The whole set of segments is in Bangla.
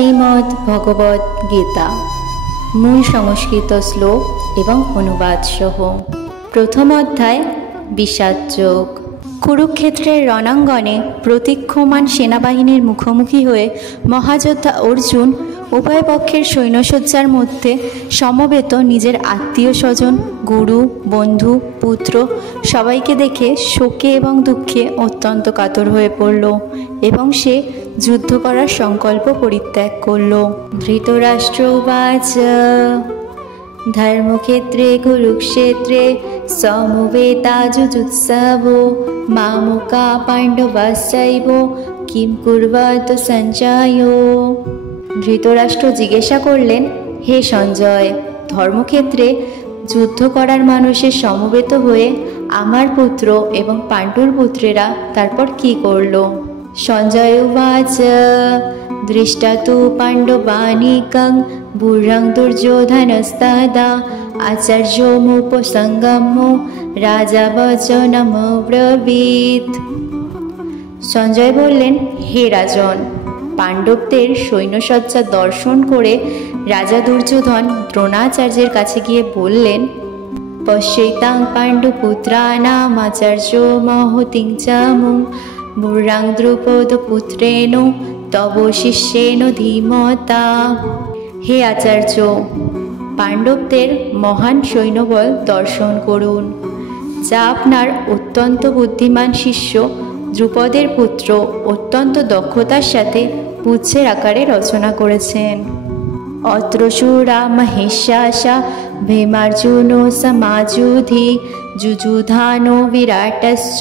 শ্রীমদ্ ভগবদ গীতা মূল সংস্কৃত শ্লোক এবং অনুবাদ সহ। প্রথম অধ্যায় বিষাদযোগ। কুরুক্ষেত্রের রণাঙ্গনে প্রতীক্ষমান সেনাবাহিনীর মুখোমুখি হয়ে মহাযোদ্ধা অর্জুন উভয় পক্ষের সৈন্যসজ্জার মধ্যে সমবেত নিজের আত্মীয় স্বজন, গুরু, বন্ধু, পুত্র সবাইকে দেখে শোকে এবং দুঃখে অত্যন্ত কাতর হয়ে পড়ল এবং সে যুদ্ধ করার সংকল্প পরিত্যাগ করল। ধৃতরাষ্ট্রোবাচ ধর্মক্ষেত্রে কুরুক্ষেত্রে সমবেতা যুজুৎসবো মামুকা পাণ্ডবাশ্চৈব কিম কুর্বত সঞ্জয়। ধৃতরাষ্ট্র জিজ্ঞাসা করলেন, হে সঞ্জয়, ধর্মক্ষেত্রে যুদ্ধ করার মানুষের সমবেত হয়ে আমার পুত্র এবং পাণ্ডুর পুত্রেরা তারপর কি করল? সঞ্জয় উবাচ দৃষ্টা তু পাণ্ডবানিকং বুঢ়ং দুর্যোধনস্তদা আচার্যমুপসঙ্গম্য রাজা বচনমব্রবীৎ। সঞ্জয় বললেন, হে রাজন, পাণ্ডবদের সৈন্যসজ্জা দর্শন করে রাজা দুর্যোধন দ্রোণাচার্যের কাছে গিয়ে বললেন, পশ্যৈতাং পাণ্ডুপুত্রানাম আচার্য মহতিং চ মুং বুঢ়াং দ্রুপদ পুত্রেণ তব শিষ্যেন ধীমতা। হে আচার্য, পাণ্ডবদের মহান সৈন্যবল দর্শন করুন, যা আপনার অত্যন্ত বুদ্ধিমান শিষ্য দ্রুপদের পুত্র অত্যন্ত দক্ষতার সাথে পুচ্ছের আকারে রচনা করেছেন। অত্র শূরা মহেশাসা ভীমার্জুন সমাযুধি যুযুধানো বিরাটস্য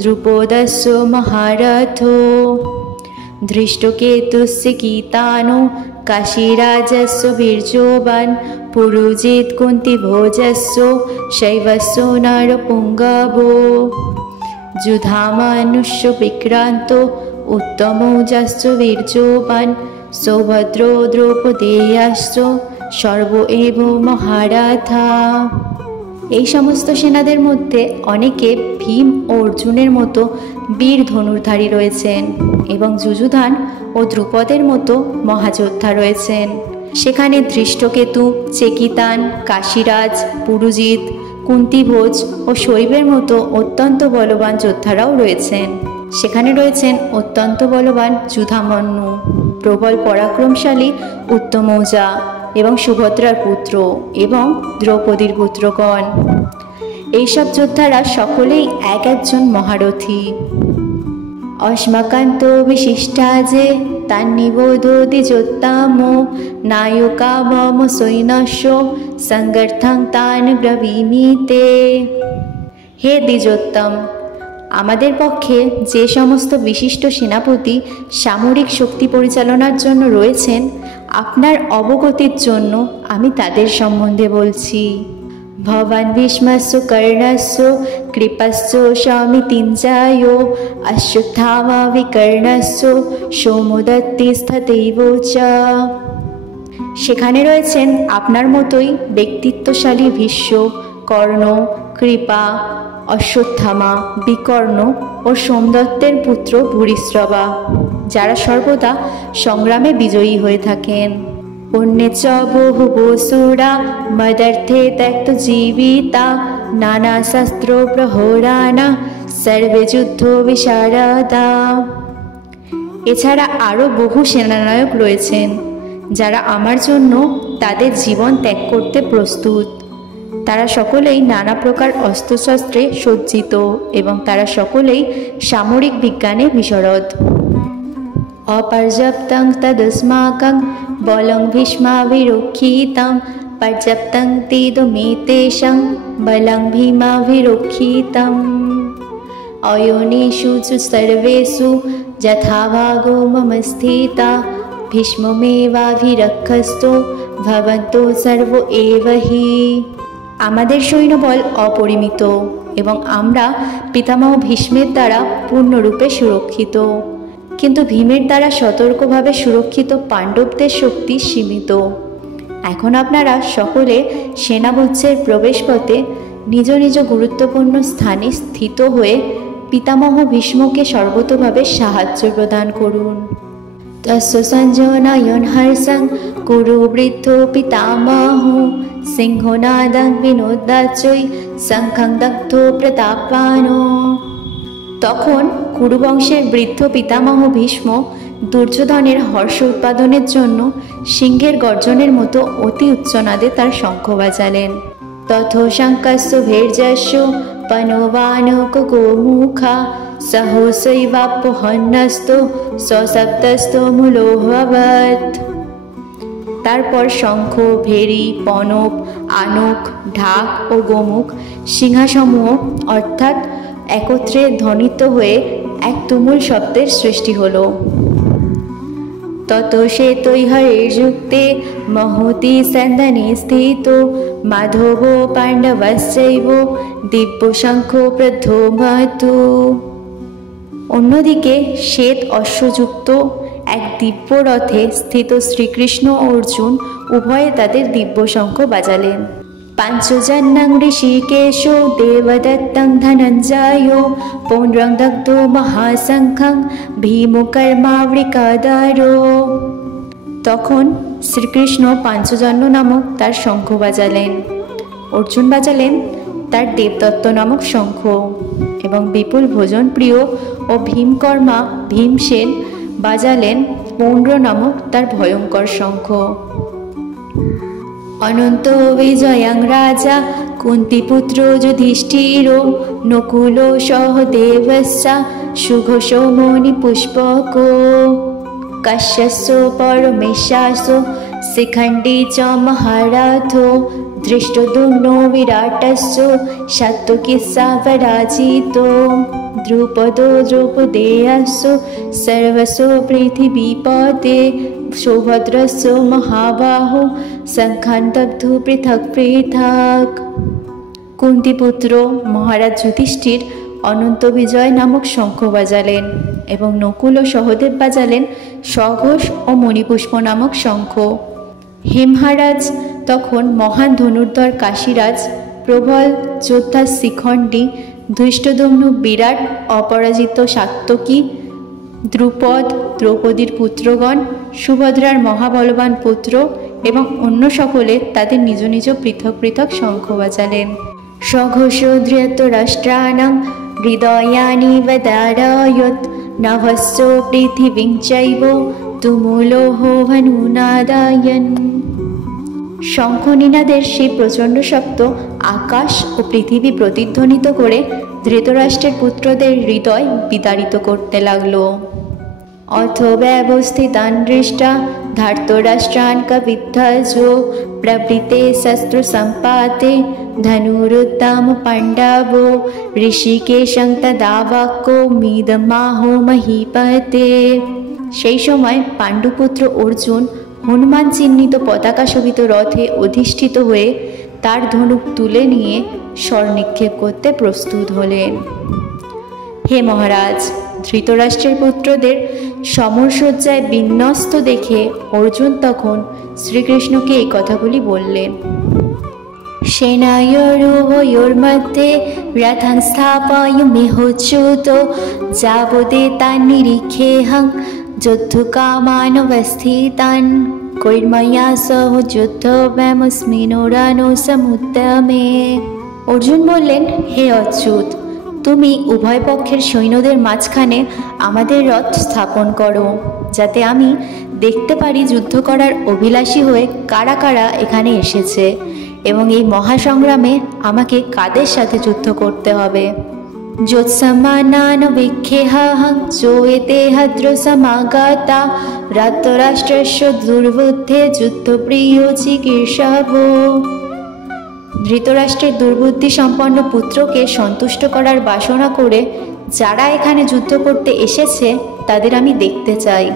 দ্রুপদস্য মহারথ ধৃষ্টকেতুস্য গীতানো কাশীরাজস্য বীর্যবান পুরুজিৎ কুন্তিভোজস্য শৈবস্য নরপুঙ্গভো যুধামানুষ্য বিক্রান্ত উত্তমৌজাস্য বীর্যবান সৌভদ্র দ্রৌপদেয়াশ্চ সর্ব এব মহারথা। এই সমস্ত সেনাদের মধ্যে অনেকে ভীম ও অর্জুনের মতো বীর ধনুর্ধারী রয়েছেন এবং যুযুধান ও দ্রুপদের মতো মহাযোদ্ধা রয়েছেন। সেখানে ধৃষ্টকেতু, চেকিতান, কাশীরাজ, পুরুজিৎ, কুন্তিভোজ ও শৈবের মতো অত্যন্ত বলবান যোদ্ধারাও রয়েছেন। সেখানে রয়েছেন অত্যন্ত বলবান যুধামন্যু, প্রবল পরাক্রমশালী উত্তমৌজা এবং সুভদ্রার পুত্র এবং দ্রৌপদীর পুত্রগণ। এইসব যোদ্ধারা সকলেই এক একজন মহারথী। অস্মাকান্ত বিশিষ্টা যে তান নিবোধোদি যোত্তাম নায়কা মম সৈন্যস্য সংগর্থং তান ব্রবীমিতে। হে দ্বিজোত্তম, আমাদের পক্ষে যে সমস্ত বিশিষ্ট সেনাপতি সামরিক শক্তি পরিচালনার জন্য রয়েছেন, আপনার অবগতির জন্য আমি তাদের সম্বন্ধে বলছি। ভবান ভীষ্মস্য কর্ণস্য কৃপস্য সৌমিতিঞ্জয় অশ্বত্থামা বিকর্ণস্য সৌমদত্তিস্থতৈব চ। সেখানে রয়েছেন আপনার মতোই ব্যক্তিত্বশালী ভীষ্ম, কর্ণ, কৃপা, অশ্বত্থামা, বিকর্ণ ও সোমদত্তের পুত্র ভূরিশ্রবা, যারা সর্বদা সংগ্রামে বিজয়ী হয়ে থাকেন। পুণ্যে চ বহু বসুরা মদর্থে ত্যক্ত জীবিতা নানা শস্ত্র প্রহরানা সর্বে যুদ্ধ বিশারদা। এছাড়া আরও বহু সেনানায়ক রয়েছেন, যারা আমার জন্য তাদের জীবন ত্যাগ করতে প্রস্তুত। তারা সকলেই নানা প্রকার অস্ত্রশস্ত্রে সজ্জিত এবং তারা সকলেই সামরিক বিজ্ঞানে বিশরদ। অপর্যাপ্তং তদস্মাকং বলং ভীষ্মাভিরক্ষিতং পর্যাপ্তং তেদমেতেষাং বলং ভীমাভিরক্ষিতং অয়োনিষু চ সর্বেষু যথাভাগো মম স্থিতা ভীষ্মমেবাভিরক্ষস্তো ভবন্তো সর্ব এব হি। আমাদের সৈন্যবল অপরিমিত এবং আমরা পিতামহ ভীষ্মের দ্বারা পূর্ণরূপে সুরক্ষিত, কিন্তু ভীমের দ্বারা সতর্কভাবে সুরক্ষিত পাণ্ডবদের শক্তি সীমিত। এখন আপনারা সকলে সেনাবুজ্জের প্রবেশপথে নিজ নিজ গুরুত্বপূর্ণ স্থানে স্থিত হয়ে পিতামহ ভীষ্মকে সর্বতোভাবে সাহায্য প্রদান করুন। तस्य सञ्जनयन् हर्षं कुरु वृद्धो पितामहो सिंहो नादं विनोदाच्चै शङ्खं दग्धो प्रतापानो। তখন কুরুবংশের বৃদ্ধ পিতামহ ভীষ্ম দুর্যোধনের হর্ষ উৎপাদনের জন্য সিংহের গর্জনের মতো অতি উচ্চনাদে তার শঙ্খ বাজালেন। তথো শঙ্কস্য ভীর্যস্য পনবানক গোমুখা সহসৈবাপহন্যস্ত সশব্দস্ত মূলোভবৎ। তারপর শঙ্খ, ভেরি, পনব, আনক, ঢাক ও গোমুখ সিংহাসমূহ অর্থাৎ একত্রে ধ্বনিত হয়ে এক তুমুল শব্দের সৃষ্টি হল। তত শ্বেতৈহরির্যুক্তে মহতি সন্দনে স্থিত মাধব পাণ্ডবশ্চৈব দিব্য শঙ্খ প্রধ্বমতু। অন্যদিকে শ্বেত অশ্বযুক্ত এক দিব্য রথে স্থিত শ্রীকৃষ্ণ ও অর্জুন উভয়ে তাদের দিব্য শঙ্খ বাজালেন। পাঞ্চজন্যং ঋষিকেশ দেবদত্তং ধনঞ্জয় পৌণ্ড্রং দগ্ধো মহাশঙ্খং ভীমকর্মাবৃকদারো। তখন শ্রীকৃষ্ণ পাঞ্চজন্য নামক তার শঙ্খ বাজালেন, অর্জুন বাজালেন তার দেবদত্ত নামক শঙ্খ এবং বিপুল ভোজন প্রিয় ও ভীমকর্মা ভীমসেন বাজালেন পৌণ্ড্র নামক তার ভয়ঙ্কর শঙ্খ। অনন্ত বিজয়ং রাজা কুন্তিপুত্র যুধিষ্ঠির নকুল সহদেবস্য সুঘোষো মণিপুষ্পক কাশ্যস্য পরমেশাস শিখণ্ডী চ মহারথো দৃষ্টদ্যুম্নো বিরাটস্য সাত্ত্বিকস্য পরাজিতো দ্রুপদো দ্রৌপদেয়স্য সর্বস্য পৃথিবীপতে সৌভদ্রস্য মহাবাহো শঙ্খান দগ্ধো পৃথক পৃথক। কুন্তিপুত্র মহারাজ যুধিষ্ঠির অনন্ত বিজয় নামক শঙ্খ বাজালেন এবং নকুল ও সহদেব বাজালেন সঘোষ ও মণিপুষ্প নামক শঙ্খ। হেমহারাজ তখন মহান ধনুর্ধর কাশীরাজ প্রবল যোদ্ধা শিখণ্ডী ধৃষ্টদ্যুম্ন বিরাট অপরাজিত সাত্ত্বকী দ্রুপদ দ্রৌপদীর পুত্রগণ সুভদ্রার মহাবলবান পুত্র এবং অন্য সকলে তাদের নিজ নিজ পৃথক পৃথক শঙ্খ বাজালেন। সঘোষ ধৃতরাষ্ট্রাণাং হৃদয়ানি বদারয়ৎ নভস্য পৃথিবীং চৈব তুমুলোহ ভনুনাদায়ন। শঙ্খনিনাদের সেই প্রচণ্ড শব্দ আকাশ ও পৃথিবী প্রতিধ্বনিত করে ধৃতরাষ্ট্রের পুত্রদের হৃদয় বিতাড়িত করতে লাগল। অথ ব্যবস্থিতান দৃষ্টা ধার্তরাষ্ট্রান কবিধ্বজ প্রবৃতে শস্ত্র সম্পাতে ধনুরুত্তম পাণ্ডব ঋষিকেশং তদা বাক্যো মিদমাহো মহীপতে। সেই সময় পাণ্ডুপুত্র অর্জুন হনুমান চিহ্নিত পতাকা শোভিত রথে অধিষ্ঠিত হয়ে তার ধনুক তুলে নিয়ে স্বর নিক্ষেপ করতে প্রস্তুত হলেন। হে মহারাজ, ধৃতরাষ্ট্রের পুত্রদের সমরসজ্জায় বিন্যস্ত দেখে অর্জুন তখন শ্রীকৃষ্ণকে এই কথাগুলি বললেন। সেনায়োরুভয়োর্মধ্যে রথং স্থাপয়মিহোচ্যুত যাবদেতান নিরীক্ষেহং যুদ্ধকামানবস্থিতান কৈর্ময়া সহ যুদ্ধব্যমস্মিনো রণো সমুদ্যমে। অর্জুন বললেন, হে অচ্যুত, তুমি উভয় পক্ষের সৈন্যদের মাঝখানে আমাদের রথ স্থাপন করো, যাতে আমি দেখতে পারি যুদ্ধ করার অভিলাষী হয়ে কারা কারা এখানে এসেছে এবং এই মহাসংগ্রামে আমাকে কাদের সাথে যুদ্ধ করতে হবে। যোৎসমানান বিক্ষেহং চোয়েতে হদ্র সমাগতা রাতরাষ্ট্রস্য দুর্বুদ্ধে যুদ্ধপ্রিয় চিকিৎসব। ধৃতরাষ্ট্রের দুর্বুদ্ধি সম্পন্ন পুত্রকে সন্তুষ্ট করার বাসনা করে যারা এখানে যুদ্ধ করতে এসেছে তাদের আমি দেখতে চাই।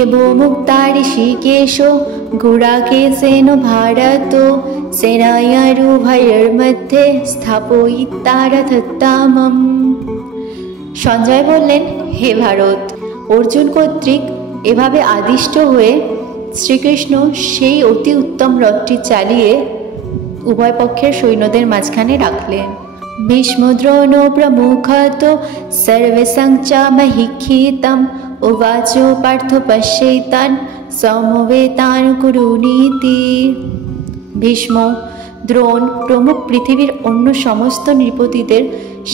এব মুক্তা ঋষিকেশ গুড়াকেশেন ভারত সেনায়ারুভয়ের মধ্যে স্থাপয়িতা রথোত্তমম। সঞ্জয় বললেন, হে ভারত, অর্জুন কর্তৃক এভাবে আদিষ্ট হয়ে শ্রীকৃষ্ণ সেই অতি উত্তম রথটি চালিয়ে উভয় পক্ষের সৈন্যদের মাঝখানে রাখলেন। ভীষ্ম দ্রোণ প্রমুখত সর্বেসং চ মহীক্ষিতম उवाचो पार्थ पश्येतान् समवेतानुकुरुनीति। ভীষ্ম, দ্রোণ প্রমুখ পৃথিবীর অন্য সমস্ত নৃপতিদের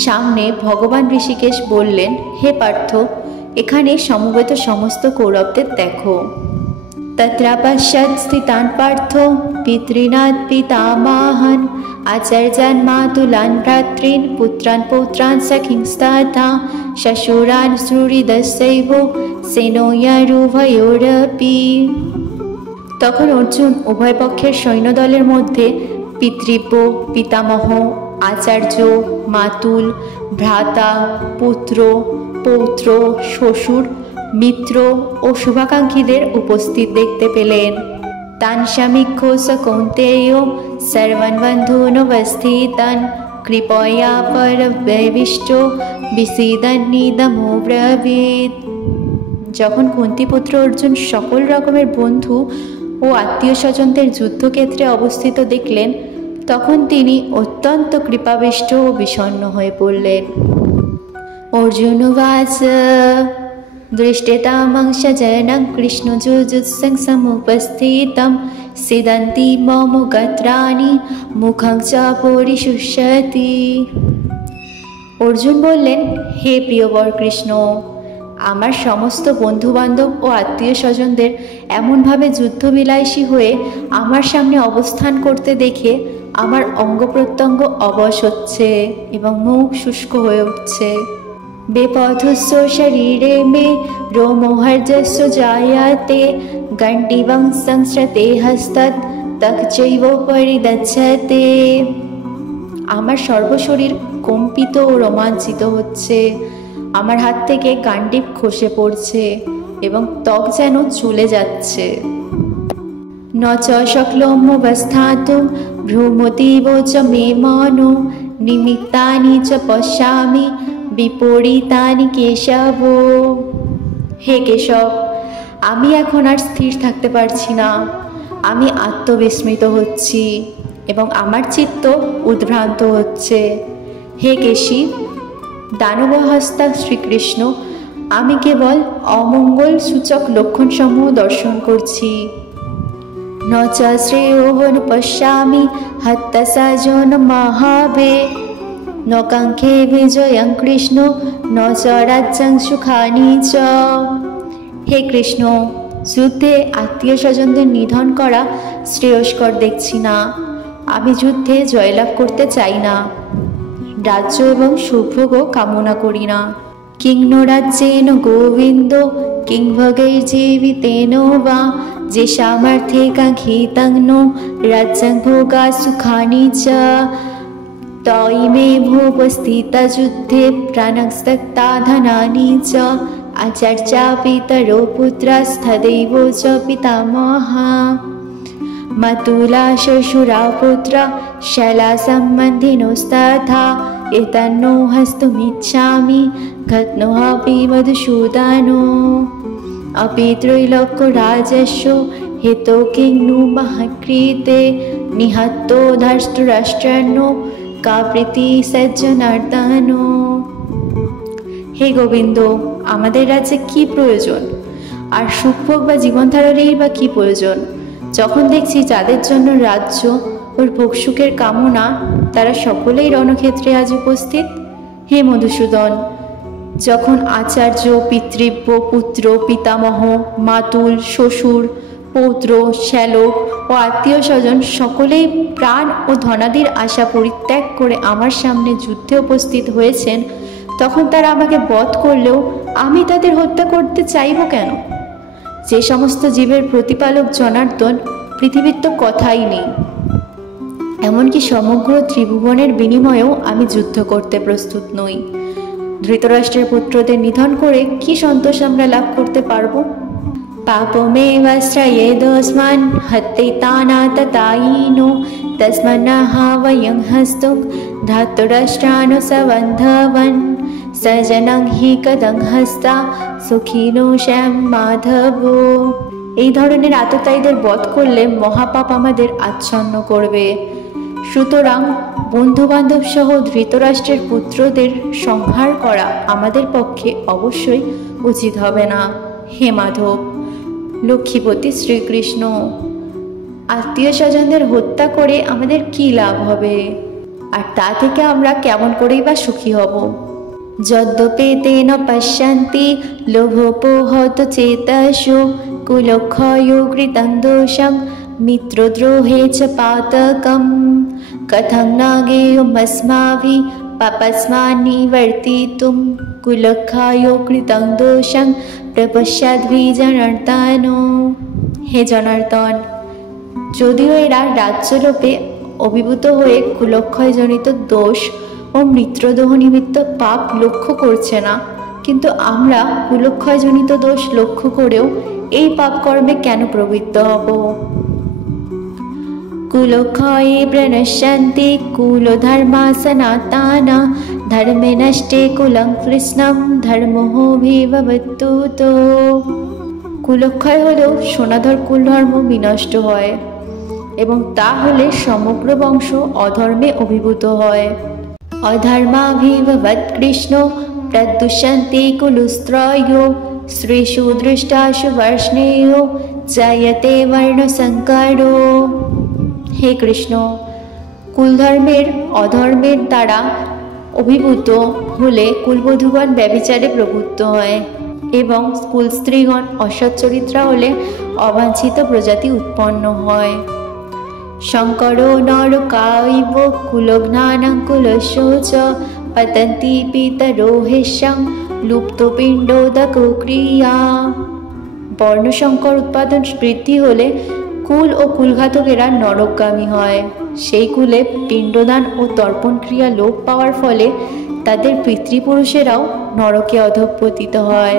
সামনে ভগবান ঋষিকেশ বললেন, হে পার্থ, এখানে সমবেত সমস্ত কৌরবদের দেখো। তত্রাপশ্যৎ স্थितान् পার্থ পিতॄনাথ পিতামহাन् आचार्यान् मातुलान् भ्रातॄन् पुत्रान् पौत्रान् सखींस्तथा शशुरान् सुहृदस्यैव सेनोयारुभयोरपि। তখন অর্জুন উভয় পক্ষের সৈন্যদলের মধ্যে পিতৃব্য, পিতামহ, আচার্য, মাতুল, ভ্রাতা, পুত্র, পৌত্র, শ্বশুর, মিত্র ও শুভাকাঙ্ক্ষীদের উপস্থিত দেখতে পেলেন। তান সমীক্ষো স কৌন্তেয় সর্বান বন্ধূনবস্থিতান কৃপয়া পরব্যবিষ্ট বিসীদন্নিদমব্রবীৎ। যখন কুন্তিপুত্র অর্জুন সকল রকমের বন্ধু ও আত্মীয় স্বজনদের যুদ্ধক্ষেত্রে অবস্থিত দেখলেন, তখন তিনি অত্যন্ত কৃপাবিষ্ট ও বিষণ্ণ হয়ে পড়লেন। অর্জুন উবাচ দৃষ্টেতামং সজনং কৃষ্ণ যুযুৎসং সমুপস্থিতং সিদন্তি মম গাত্রাণি মুখং চ পরিশুষ্যতি। অর্জুন বললেন, হে প্রিয়বর কৃষ্ণ, আমার সমস্ত বন্ধুবান্ধব ও আত্মীয় স্বজনদের এমনভাবে যুদ্ধবিলাসী হয়ে আমার সামনে অবস্থান করতে দেখে আমার অঙ্গ প্রত্যঙ্গ অবশ হচ্ছে এবং মুখ শুষ্ক হয়ে উঠছে। বেপথুস্য শরীরে মে রোমোহর্যস্য জায়াতে গণ্ডিবং সংস্রতে হস্তৎ তক্চৈব পরিদচ্ছতে। আমার সর্বশরীর কম্পিত ও রোমাঞ্চিত হচ্ছে, আমার হাত থেকে গান্ডিব খসে পড়ছে এবং ত্বক যেন চলে যাচ্ছে। ন চ শক্লোম্যবস্থাতুম ভ্রূমতীব চ মে মনো নিমিত্তানি চ পশ্যামি বিপরীতানি কেশব। হে কেশব, আমি এখন আর স্থির থাকতে পারছি না, আমি আত্মবিস্মৃত হচ্ছি এবং আমার চিত্ত উদ্ভ্রান্ত হচ্ছে। হে কেশী, দানবহস্তা শ্রীকৃষ্ণ, আমি কেবল অমঙ্গল সূচক লক্ষণসমূহ দর্শন করছি। ন চ শ্রেয়োনুপশ্যামি হত্যসাজন মহাবে ন কাঙ্ক্ষে বিজয়ং কৃষ্ণ ন চ রাজ্যং সুখানি চ। হে কৃষ্ণ, যুদ্ধে আত্মীয় স্বজনদের নিধন করা শ্রেয়স্কর দেখছি না, আমি যুদ্ধে জয়লাভ করতে চাই না, রাজ্য এবং সুভোগও কামনা করি না। কিং নো রাজ্যেন গোবিন্দ কিং ভোগৈর্জীবিতেন বা যে সামর্থ্যে কাঙ্ক্ষিতং নো রাজ্যং ভোগা সুখানি চ। তৈমে ভোপস্থিতা যুদ্ধে প্রাণং ত্যক্তা ধনানি চ আচার্যা পিতরো পুত্রাস্তদেব চ পিতামহা মাতুলা শ্বশুরা পুত্রা শলা সম্বন্ধিনোস্তথা এতন্নো হস্তুমিচ্ছামি ঘটনোऽপি মধুসূদনো। अपि त्रैलोक्यराजस्य हेतो किं नु महत्कृते निहतो धृतराष्ट्राण्यो का প্রীতি সজ্জনার্দন। হে গোবিন্দ, আমাদের রাজ্যে কি প্রয়োজন, আর সুখভোগ বা জীবনধারণের বা কি প্রয়োজন, যখন দেখছি যাদের জন্য রাজ্য ও ভোগসুখের কামনা তারা সকলেই রণক্ষেত্রে আজ উপস্থিত। হে মধুসূদন, যখন আচার্য, পিতৃব্য, পুত্র, পিতামহ, মাতুল, শ্বশুর, পৌত্র, শ্যালক ও আত্মীয় স্বজন সকলেই প্রাণ ও ধনাদির আশা পরিত্যাগ করে আমার সামনে যুদ্ধে উপস্থিত হয়েছেন, তখন তারা আমাকে বধ করলেও আমি তাদের হত্যা করতে চাইব কেন? যে সমস্ত জীবের প্রতিপালক জনার্দন, পৃথিবীর তো কথাই নেই, এমনকি সমগ্র ত্রিভুবনের বিনিময়েও আমি যুদ্ধ করতে প্রস্তুত নই। ধৃতরাষ্ট্রের পুত্রদের নিধন করে কি সন্তোষ আমরা লাভ করতে পারবো? পাপমেবাশ্রয়েদস্মাन् হত্যেতানাততায়িনো তস্মান্নঃ বয়ং হস্তুং ধাতরাষ্ট্রানুসবন্ধবन् সজনং হি কদং হস্তা সুখিনো শ্যাম মাধব। এই ধরনের আততায়ীদের বধ করলে মহাপাপ আমাদের আচ্ছন্ন করবে। সুতরাং বন্ধুবান্ধব সহ ধৃতরাষ্ট্রের পুত্রদের সংহার করা আমাদের পক্ষে অবশ্যই উচিত হবে না। হে মাধব, লক্ষ্মীপতি শ্রীকৃষ্ণ, আত্মীয় স্বজনদের হত্যা করে আমাদের কি লাভ হবে? আর তা থেকে আমরা কেমন করেই বা সুখী হব? যদ্যপেতেন পশ্যন্তি লোভোপহত চেতসো কুলক্ষয়ো কৃতং দোষং মিত্রদ্রোহে চ পাতকম কথং ন জ্ঞেয়মস্মাভিঃ পাপস্মাन् নিবর্তিতুম কুলক্ষয়ো কৃতং দোষং প্রপশ্যাদ্ভি জনার্দন। হে জনার্দন, যদিও এরা রাজ্যলোপে অভিভূত হয়ে কুলক্ষয়জনিত দোষ ও মিত্রদোহ নিমিত্ত পাপ লক্ষ্য করছে না, কিন্তু আমরা কুলক্ষয়জনিত দোষ লক্ষ্য করেও এই পাপ কর্মে কেন প্রবৃত্ত হব? কুলক্ষয়ে প্রণশ্যন্তি কুলধর্মা সনাতনা ধর্মে নষ্টে কুলং কৃষ্ণম ধর্মোভিভবত্যুত। কুলক্ষয় হলেও সনাতন কুলধর্ম বিনষ্ট হয়, এবং তা হলে সমগ্র বংশ অধর্মে অভিভূত হয়। অধর্মাভিভবৎ কৃষ্ণ প্রদুষ্যন্তে কুলস্ত্রয়ো শ্রীষু দৃষ্টাশু বর্ষ্ণেয় জায়তে বর্ণসংকরো। হে কৃষ্ণ, কুলধর্মের অধর্মের দ্বারা অভিভূত হলে কুলবধূগণ ব্যভিচারে প্রবৃত্ত হয়, এবং কুলস্ত্রীগণ অসৎ চরিত্রা হলে অবাঞ্ছিত প্রজাতি উৎপন্ন হয়। শঙ্করো নরকাইব কুলঘ্নানাং কুলস্য চ পতন্তি পিতরো হেষাং লুপ্তপিণ্ডোদকো ক্রিয়া। বর্ণসংকর উৎপাদন বৃদ্ধি হলে কুল ও কুলঘাতকেরা নরকগামী হয়। সেই কুলে পিণ্ডদান ও তর্পণ ক্রিয়া লোপ পাওয়ার ফলে তাদের পিতৃপুরুষেরাও নরকে অধঃপতিত হয়।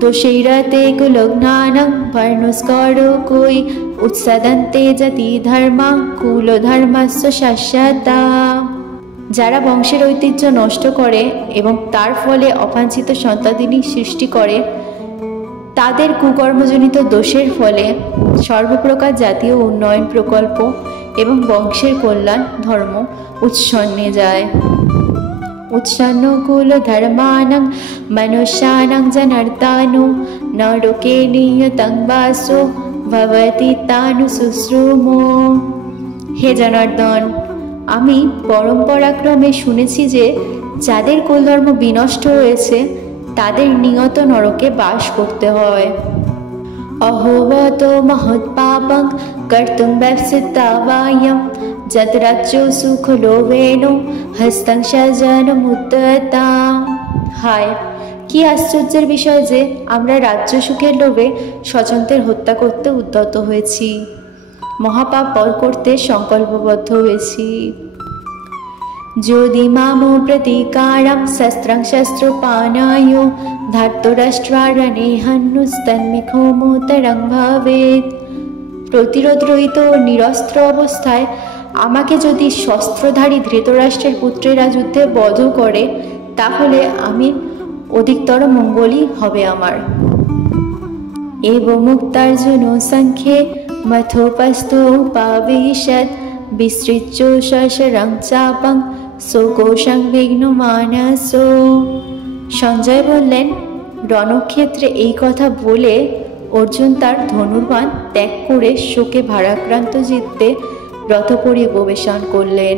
দোষৈরতে কুলঘ্নানাং বর্ণস্করো কই উৎসাদন্তে জাতি ধর্মা কুলধর্মাস্য শাস্যতা। যারা বংশের ঐতিহ্য নষ্ট করে এবং তার ফলে অবাঞ্ছিত সন্তানাদি সৃষ্টি করে, তাদের কুকর্মজনিত দোষের ফলে সর্বপ্রকার জাতীয় উন্নয়ন প্রকল্প এবং বংশের কল্যাণ ধর্ম উচ্ছন্নে যায়। উচ্ছন্ন কুল ধর্মানাং মনুষ্যানাং জনার্দন নরকে নিয়তং বাসো ভবতি তানু শুশ্রুমো। হে জনার্দন, আমি পরম্পরাক্রমে শুনেছি যে যাদের কুলধর্ম বিনষ্ট হয়েছে তাদের নিয়ত নরকে বাস করতে হয়। অহোবত মহৎপাপং কর্তুং ব্যবসিতাবায়ম যদ্রাজ্য সুখ লোভেন হস্তং স্বজনমুদ্যতা। হায়, কি আশ্চর্যের বিষয় যে আমরা রাজ্য সুখের লোভে স্বজনদের হত্যা করতে উদ্যত হয়েছি, মহাপাপ বধ করতে সংকল্পবদ্ধ হয়েছি। যদি মামো প্রতিকারম শস্ত্রং শস্ত্রপানায় ধার্তরাষ্ট্রারণে হন্যুস্তন্মিখোমোতরং ভবেৎ। প্রতিরোধ রহিত নিরস্ত্র অবস্থায় আমাকে যদি শস্ত্রধারী ধৃতরাষ্ট্রের পুত্রেরা যুদ্ধে বধ করে, তাহলে আমি অধিকতর মঙ্গলই হবে আমার। এব মুক্তার্জুন সংখ্যে মথোপস্থো উপাবিশদ বিসৃজ্য শশরং চাপং শোকোষং বিঘ্ন মানসো। সঞ্জয় বললেন, রণক্ষেত্রে এই কথা বলে অর্জুন তার ধনুর্বাণ ত্যাগ করে শোকে ভারাক্রান্ত চিত্তে রথ পরিবেশন করলেন।